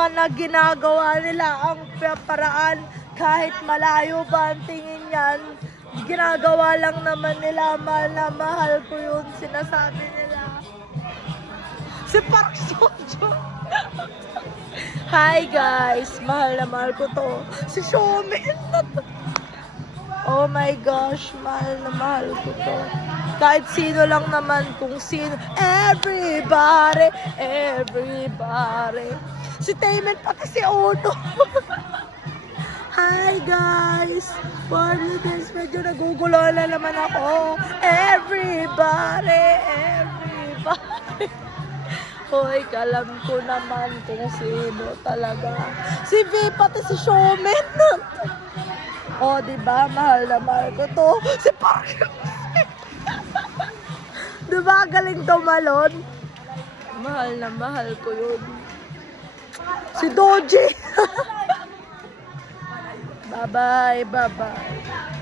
naman na ginagawa nila ang paraan kahit malayo ba ang tingin yan. Ginagawa lang naman nila, mahal na mahal ko yun, sinasabi nila. Si Park Seo-joon. Hi guys, mahal na mahal ko to. Si Xiaomin na to. Oh my gosh, mahal na mahal ko to. Kahit sino lang naman, kung sino. Everybody, everybody. Si Taemin, pati si Ono. Hi guys! For this, medyo nagugulo na naman ako. Everybody, everybody. Hoy, kalam ko naman kung sino talaga. Si V, pati si Xiaomin. O, diba? Mahal na mahal ko to. Si Park. Diba? Galing tumalon. Mahal na mahal ko yun. Si Doji. Bye-bye, bye-bye.